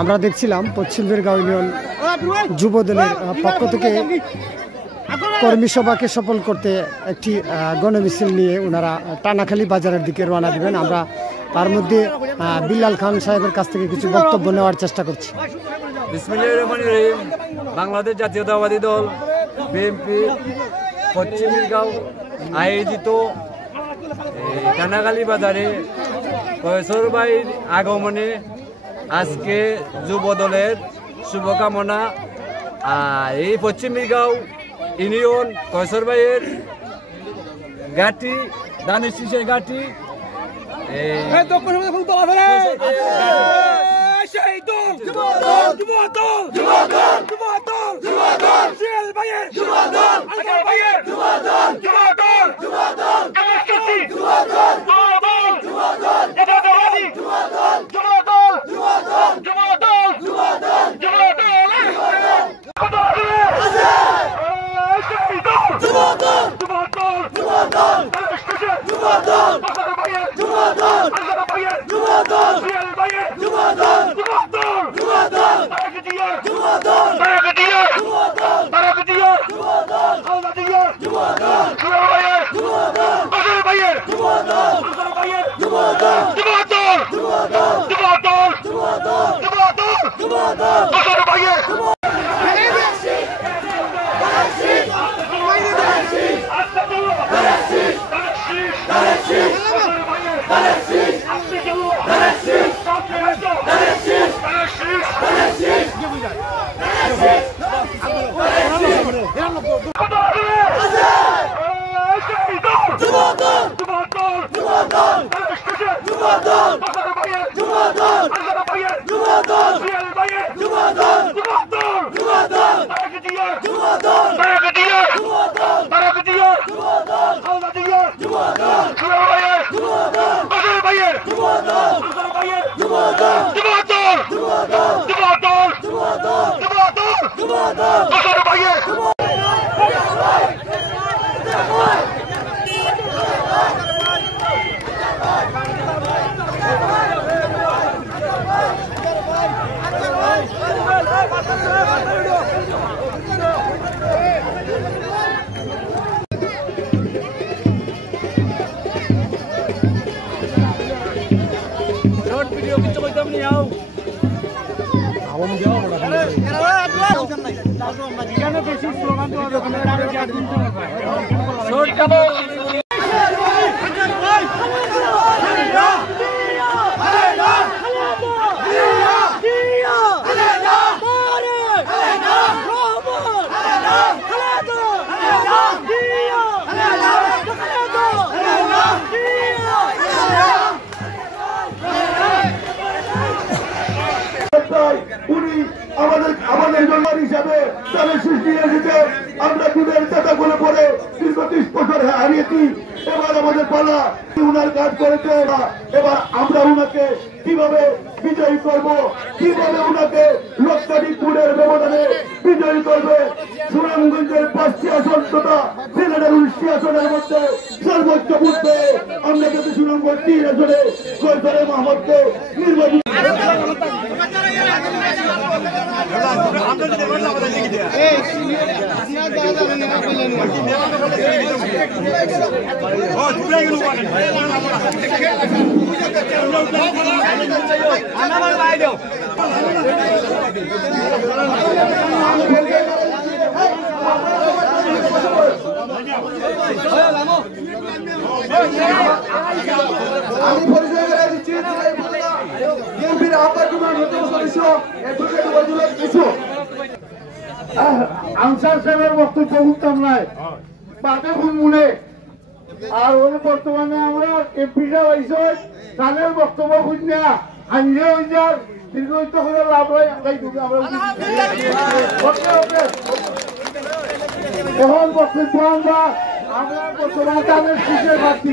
আমরা দেখছিলাম পশ্চিম বীরগাঁও ইউনিয়ন যুবদলের পক্ষ থেকে কর্মী সভাকে সফল করতে একটি গণমিছিল নিয়ে ওনারা টানাখালী বাজারের দিকে রওনা দিবেন। আমরা তার মধ্যে বিল্লাল খান সাহেবের কাছ থেকে কিছু বক্তব্য নেওয়ার চেষ্টা করছি। বিসমিল্লাহির রহমানির রহিম। বাংলাদেশ জাতীয়তাবাদী দল বিএনপি পশ্চিম বীরগাঁও আয়োজিত টানাখালী বাজারে কয়েসর ভাইয়ের আগমনে আজকে যুব দলের শুভকামনা। এই পশ্চিম বীরগাঁও ইউনিয়ন কয়েসর ভাইয়ের ঘাটি দানিশ শীষের ঘাটি আমাদের জন্য হিসাবে তাদের সৃষ্টি এসেছে। আমরা দুধের চাতা করে পরে দীর্ঘ 30 বছর হারিয়েছি। এবার আমাদের পালা উনার কাজ করেছে। এবার আমরা উনাকে কিভাবে বিজয়ী করব, কিভাবে উনাকে লক্ষাধিক ভোটের ব্যবধানে বিজয়ী করবে। সুনামগঞ্জের 5টি আসন তথা সিলেটের 19টি আসনের মধ্যে সর্বোচ্চ ভোট পেয়ে আমরা যদি সুনামগঞ্জ 3 আসনে কয়েসর মাহমুদকে নির্বাচিত আমি পরিচয় করে দিচ্ছি বিএনপির আহ্বায়ক সদস্য আনসার সাহেবের বক্তব্য উত্তম নাই পাতে মনে আর ওর বর্তমানে আমরা এমপি সাহেব আইসি তাদের বক্তব্য খুঁজনা আনলে হয়ে যার দীর্ঘিত করে লাভ হয় এখন বক্তব্য আমরা বর্তমানে তাদের শীষের প্রার্থী